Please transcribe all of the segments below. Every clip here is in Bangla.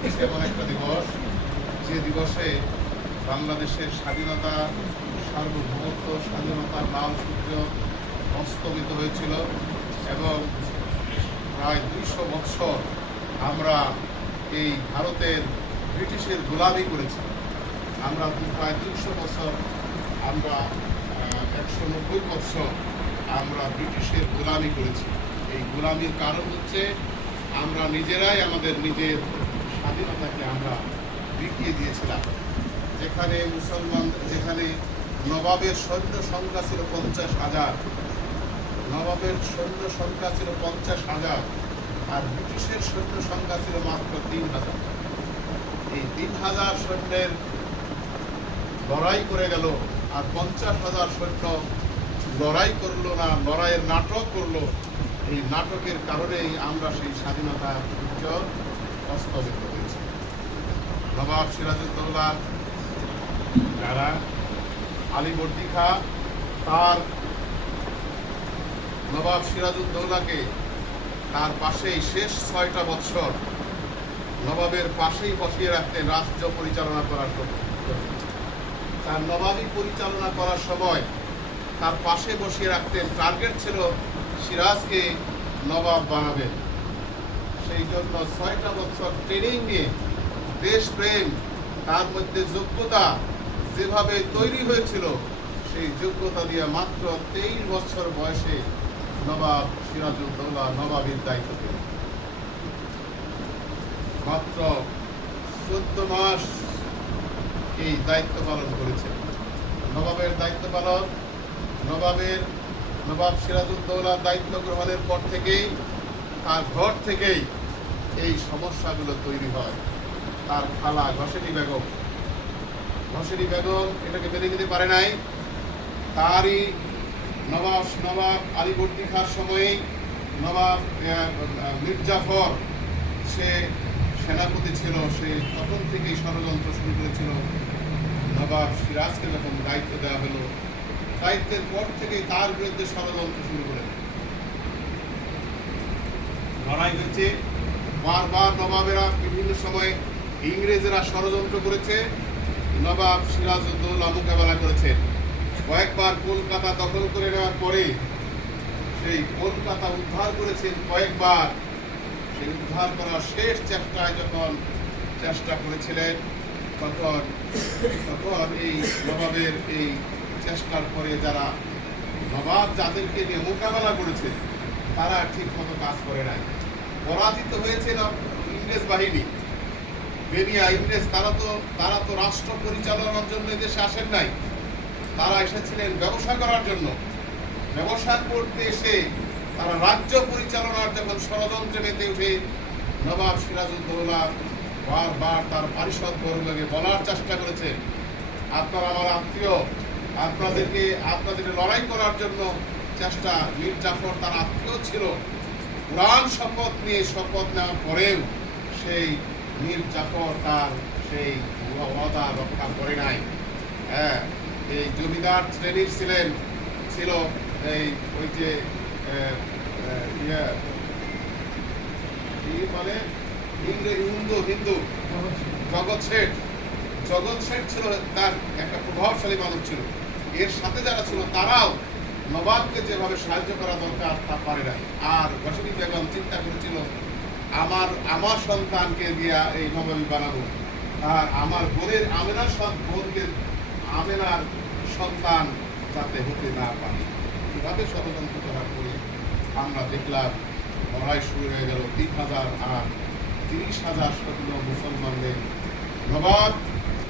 এমন একটা দিবস যে দিবসে বাংলাদেশের স্বাধীনতা, সার্বভৌমত্ব, স্বাধীনতার লাল সূর্য অস্তমিত হয়েছিল এবং প্রায় 200 বছর আমরা এই ভারতের ব্রিটিশের গোলামি করেছি। আমরা প্রায় 300 বছর, আমরা 190 বছর আমরা ব্রিটিশের গোলামি করেছি। এই গোলামির কারণ হচ্ছে আমরা নিজেরাই আমাদের নিজের স্বাধীনতাকে আমরা বিকিয়ে দিয়েছিলাম। যেখানে নবাবের সৈন্য সংখ্যা ছিল 50,000, নবাবের সৈন্য সংখ্যা ছিল 50,000 আর ব্রিটিশের সৈন্য সংখ্যা ছিল মাত্র 3,000। এই 3,000 সৈন্যের লড়াই করে গেল আর 50,000 সৈন্য লড়াই করলো না, লড়াইয়ের নাটক করলো। এই নাটকের কারণেই আমরা সেই স্বাধীনতার সূর্য অস্তমিত হয়েছে। নবাব সিরাজউদ্দৌলার যারা আলীবর্দী খাঁ, তার নবাব সিরাজউদ্দৌলাকে তার পাশেই শেষ 6টা বৎসর নবাবের পাশেই বসিয়ে রাখতেন রাজ্য পরিচালনা করার জন্য। তার নবাবী পরিচালনা করার সময় তার পাশে বসিয়ে রাখতেন। টার্গেট ছিল সিরাজকে নবাব বানাবেন। সেই জন্য 6টা বছর ট্রেনিং নিয়ে দেশপ্রেম, তার মধ্যে যোগ্যতা যেভাবে তৈরি হয়েছিল, সেই যোগ্যতা দিয়ে মাত্র 23 বছর বয়সে নবাব সিরাজউদ্দৌলা নবাবের দায়িত্ব পেলেন। মাত্র 14 মাস এই দায়িত্ব পালন করেছেন। নবাবের দায়িত্ব পালন, নবাব সিরাজউদ্দৌলার দায়িত্ব গ্রহণের পর থেকেই তার ঘর থেকেই এই সমস্যাগুলো তৈরি হয়। তার খালা ঘসেটি বেগম এটাকে মেনে নিতে পারে নাই। তারই নবাব আলীবর্দী খাঁর সময়েই নবাব মীর জাফর, সে সেনাপতি ছিল, সে তখন থেকেই ষড়যন্ত্র শুরু করেছিল। নবাব সিরাজকে যখন দায়িত্ব দেওয়া হলো, দায়িত্বের পর থেকেই তার বিরুদ্ধে ষড়যন্ত্র শুরু করে লড়াই হয়েছে। বারবার নবাবেরা বিভিন্ন সময়ে ইংরেজেরা ষড়যন্ত্র করেছে, নবাব সিরাজউদ্দৌলা মোকাবেলা করেছেন। কয়েকবার কলকাতা দখল করে নেওয়ার পরে সেই কলকাতা উদ্ধার করেছেন কয়েকবার। সেই উদ্ধার করার শেষ চেষ্টায় যখন চেষ্টা করেছিলেন, তখন এই নবাবের এই চেষ্টার পরে যারা নবাব যাদেরকে নিয়ে মোকাবেলা করেছে, তারা ঠিক মতো কাজ করে নাই। পরাজিত হয়েছে ইংরেজ বাহিনী, বেনিয়া ইংরেজ। তারা তো রাষ্ট্র পরিচালনার জন্য দেশে আসেন নাই, তারা এসেছিলেন ব্যবসা করার জন্য। ব্যবসা করতে এসে তারা রাজ্য পরিচালনার যখন ষড়যন্ত্রে মেতে উঠে, নবাব সিরাজউদ্দৌলা বারবার তার পারিষদ বর্গকে বলার চেষ্টা করেছেন, আপনারা আমার আত্মীয়, আপনাদের লড়াই করার জন্য চেষ্টা। মীর জাফর তার আত্মীয় ছিল। কোরআন শপথ নেওয়ার পরেও সেই মীর জাফর তার সেই ওয়াদা রক্ষা করে নাই। হ্যাঁ, এই জমিদার শ্রেণীর ছিল এই ওই যে মানে হিন্দু জগৎ শেঠ ছিল, তার একটা প্রভাবশালী মানুষ ছিল। এর সাথে যারা ছিল তারাও নবাবকে যেভাবে সাহায্য করা দরকার তা পারে নাই। আর ঘসেটি বেগম চিন্তা করেছিল, আমার সন্তানকে দিয়া এই নবাবী বানাবো, আর আমার বোনের আমেনার সন্তান যাতে হতে না পারে। এভাবে ষড়যন্ত্র করার পরে আমরা দেখলাম লড়াই শুরু হয়ে গেল। 3,000 আর 30,000 সৈন্য মুসলমানদের।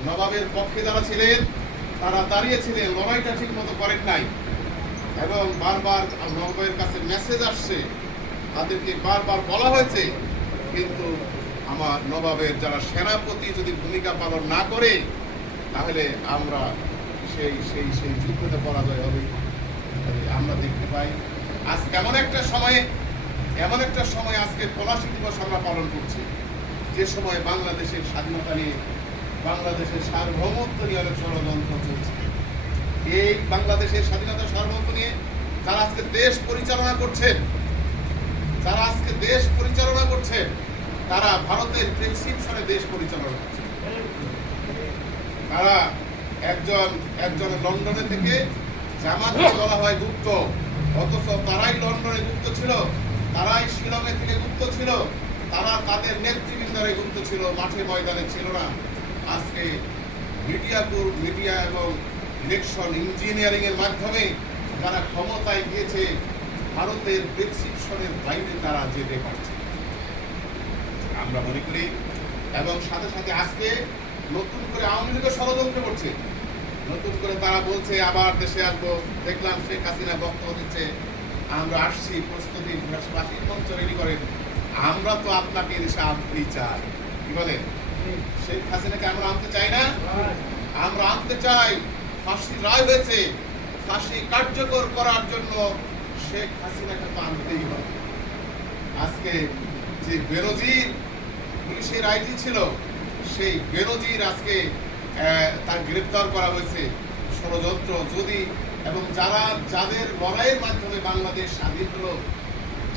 নবাবের পক্ষে যারা ছিলেন তারা দাঁড়িয়েছিলেন, লড়াইটা ঠিক মতো করেন নাই এবং বারবার নবাবের কাছে মেসেজ আসছে, তাদেরকে বারবার বলা হয়েছে, কিন্তু আমার নবাবের যারা সেনাপতি যদি ভূমিকা পালন না করে, তাহলে আমরা সেই যুদ্ধতে পরাজয় হবে। আমরা দেখতে পাই আজ এমন একটা সময় আজকে পলাশী দিবস আমরা পালন করছি, যে সময় বাংলাদেশের স্বাধীনতা নিয়ে, বাংলাদেশের সার্বভৌমত্ব নিয়ে অনেক ষড়যন্ত্র চলছে। এই বাংলাদেশের স্বাধীনতা সার্বভৌমত্ব নিয়ে যারা আজকে দেশ পরিচালনা করছেন, তারা ভারতের প্রেসক্রিপশনে দেশ পরিচালনা করছে। তারা একজন লন্ডনে থেকে জামাতকে বলা হয় গুপ্ত, অথচ তারাই লন্ডনে গুপ্ত ছিল, তারাই শিলংয়ে থেকে গুপ্ত ছিল, তারা তাদের নেতৃবৃন্দরে গুপ্ত ছিল, মাঠে ময়দানে ছিল না। আজকে মিডিয়া এবং ইলেকশন ইঞ্জিনিয়ারিং এর মাধ্যমে যারা ক্ষমতায় গিয়েছে, ভারতের প্রেসক্রিপশনের বাইরে তারা যেতে পারছে আমরা মনে করি। এবং সাথে সাথে আজকে নতুন করে আওয়ামী লীগের ষড়যন্ত্র করছে, নতুন করে তারা বলছে আবার দেশে আসবো। দেখলাম শেখ হাসিনা বক্তব্য দিচ্ছে, আমরা আসছি, প্রস্তুতি ফাঁসির মঞ্চ রেডি করেন, আমরা তো আপনাকে দেশে আনতেই চাই। কি বলেন? শেখ হাসিনাকে আমরা আনতে চাই না? আমরা আনতে চাই। ফাঁসির রায় হয়েছে, ফাঁসি কার্যকর করার জন্য শেখ হাসিনাকে তো আনতেই হবে। আজকে যে বেনজির পুলিশের আইজি ছিল, সেই বেনজির আজকে তার গ্রেপ্তার করা হয়েছে। ষড়যন্ত্র যদি এবং যাদের লড়াইয়ের মাধ্যমে বাংলাদেশ স্বাধীন হলো,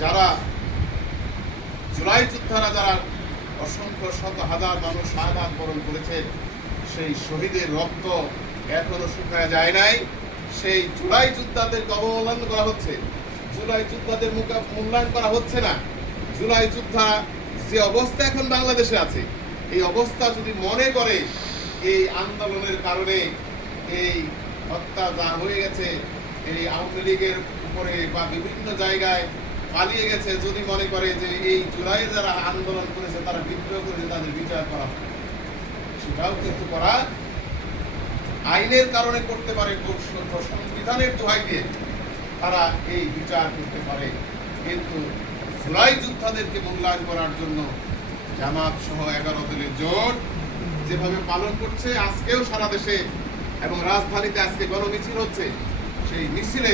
যারা জুলাই যোদ্ধারা, যারা অসংখ্য শত হাজার মানুষ শাহাদাত বরণ করেছে, সেই শহীদের রক্ত এখনো শুকায় যায় নাই। সেই জুলাই যোদ্ধাদেরকে অবমূল্যায়ন করা হচ্ছে, জুলাই যোদ্ধাদের মূল্যায়ন করা হচ্ছে না। জুলাই যোদ্ধা যে অবস্থা এখন বাংলাদেশে আছে, এই অবস্থা যদি মনে করে এই আন্দোলনের কারণে এই হত্যা যা হয়ে গেছে, এই আওয়ামী লীগের উপরে বা বিভিন্ন জায়গায় পালিয়ে গেছে, যদি মনে করে যে এই জুলাই যারা আন্দোলন করেছে তারা বিদ্রোহ করেছে, তাদের বিচার করা, সেটাও কিন্তু করা আইনের কারণে করতে পারে, সংবিধানের দোহাই দিয়ে তারা এই বিচার করতে পারে। কিন্তু জুলাই যোদ্ধাদেরকে মূল্যায়ন করার জন্য জামাত সহ 11 দলের জোট যেভাবে পালন করছে, আজকেও সারা দেশে এবং রাজধানীতে আজকে গণমিছিল হচ্ছে, সেই মিছিলে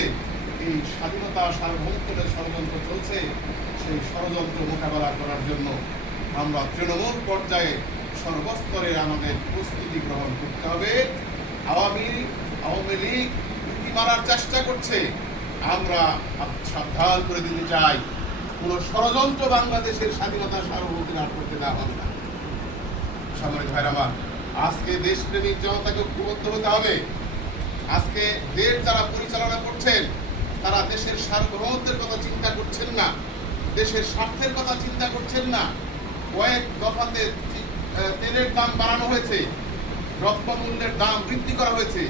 এই স্বাধীনতা সার্বভৌমত্বের ষড়যন্ত্র চলছে। সেই ষড়যন্ত্র মোকাবেলা করার জন্য আমরা তৃণমূল পর্যায়ে সর্বস্তরে আমাদের প্রস্তুতি গ্রহণ করতে হবে। আওয়ামী লীগ উঁকি মারার চেষ্টা করছে, আমরা সাবধান করে দিতে চাই, কোন ষড়যন্ত্র বাংলাদেশের স্বাধীনতা সার্বভৌমত্ব আর করতে দেওয়া হবে না। সম্মানিত ভাইরা আমার, আজকে দেশপ্রেমিক জনতাকে ঐক্যবদ্ধ হতে হবে। আজকে দেশ যারা পরিচালনা করছেন, তারা দেশের সার্বভৌমত্বের কথা চিন্তা করছেন না, দেশের স্বার্থের কথা চিন্তা করছেন না। কয়েক দফাতে তেলের দাম বাড়ানো হয়েছে, দ্রব্যমূল্যের দাম বৃদ্ধি করা হয়েছে,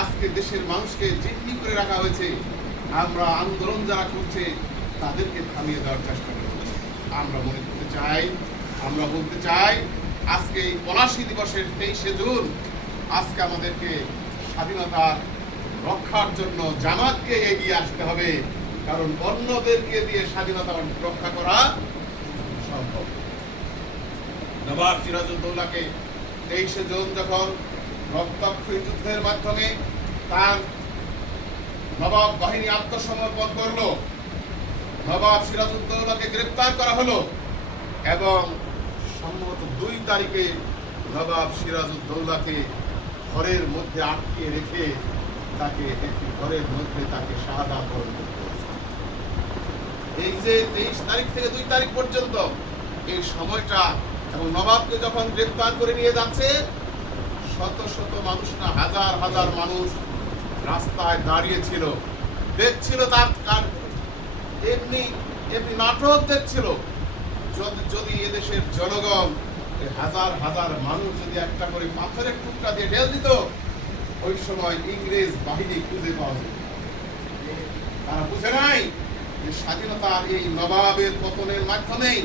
আজকে দেশের মানুষকে জিম্মি করে রাখা হয়েছে। আমরা আন্দোলন যারা করছে তাদেরকে থামিয়ে দেওয়ার চেষ্টা করছি। আমরা মনে করতে চাই, আমরা বলতে চাই, আজকে এই ৮৫ দিবসের ২৩শে জুন, আজকে আমাদেরকে স্বাধীনতা রক্ষার জন্য জামাতকে এগিয়ে আসতে হবে, কারণ অন্যদেরকে দিয়ে স্বাধীনতা রক্ষা করা সম্ভব। নবাব সিরাজউদ্দৌলাকে ২৩শে জুন যখন রক্তাক্ষয়ী যুদ্ধের মাধ্যমে তার নবাব বাহিনী আত্মসমর্পণ করলো, নবাব সিরাজউদ্দৌলাকে গ্রেপ্তার করা হলো এবং সম্ভবত ২ তারিখে নবাব সিরাজউদ্দৌলাকে ঘরের মধ্যে আটকে রেখে তাকে একটি ঘরের মধ্যে তাকে শাহাদাত বরণ করতে হয়েছে। এই যে ২৩ তারিখ থেকে ২ তারিখ পর্যন্ত এই সময়টা, এবং নবাবকে যখন গ্রেপ্তার করে নিয়ে যাচ্ছে, শত শত মানুষ না হাজার হাজার মানুষ রাস্তায় দাঁড়িয়েছিল, দেখছিল তার এমনি নাটক দেখছিল। যদি এদেশের জনগণ হাজার হাজার মানুষ যদি একটা করে পাথরের টুকরা দিয়ে ঢেল দিত, ওই সময় ইংরেজ বাহিনী খুঁজে পাওয়া যেত। তারা বুঝে নাই যে স্বাধীনতার এই নবাবের পতনের মাধ্যমেই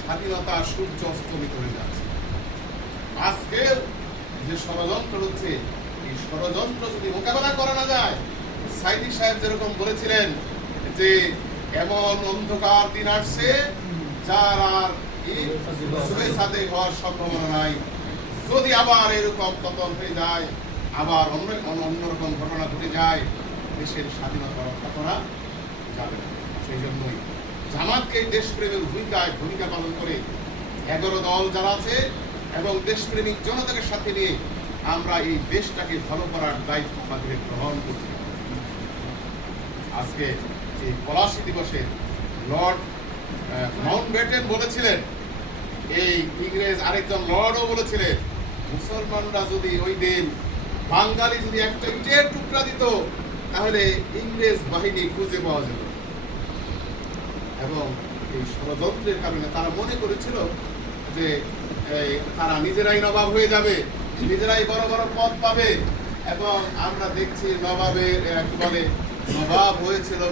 স্বাধীনতার সূর্য অস্তমিত হয়ে যাচ্ছে। আজকে যে ষড়যন্ত্র হচ্ছে, এই ষড়যন্ত্র যদি মোকাবেলা করা না যায়, সাইদি সাহেব যেরকম বলেছিলেন যে এমন অন্ধকার দিন আসছে যার আর সাথে হওয়ার সম্ভাবনা নাই। যদি আবার এরকম পতন হয়ে যায়, আবার অন্যরকম ঘটনা ঘটে যায়, দেশের স্বাধীনতা রক্ষা করা যাবে না। সেই জন্যই জামাতকে দেশপ্রেমের ভূমিকা পালন করে 11 দল যারা আছে এবং দেশপ্রেমিক জনতাকে সাথে নিয়ে আমরা এই দেশটাকে ভালো করার দায়িত্ব আমাদের গ্রহণ করছি। আজকে এই ৮৫ দিবসে লর্ড মাউন্টব্যাটেন বলেছিলেন এই ইংরেজ আরেকজন লর্ডও বলেছিলেন মুসলমানরা যদি ওই দিন বাঙালি যদি একটা ইটের টুকরা দিত তাহলে ইংরেজ বাহিনী খুঁজে পাওয়া যেত। এবং এই ষড়যন্ত্রের কারণে তারা মনে করেছিল যে তারা নিজেরাই নবাব হয়ে যাবে, নিজেরাই বড় বড় পদ পাবে। এবং আমরা দেখছি নবাবের একেবারে নবাব হয়েছিল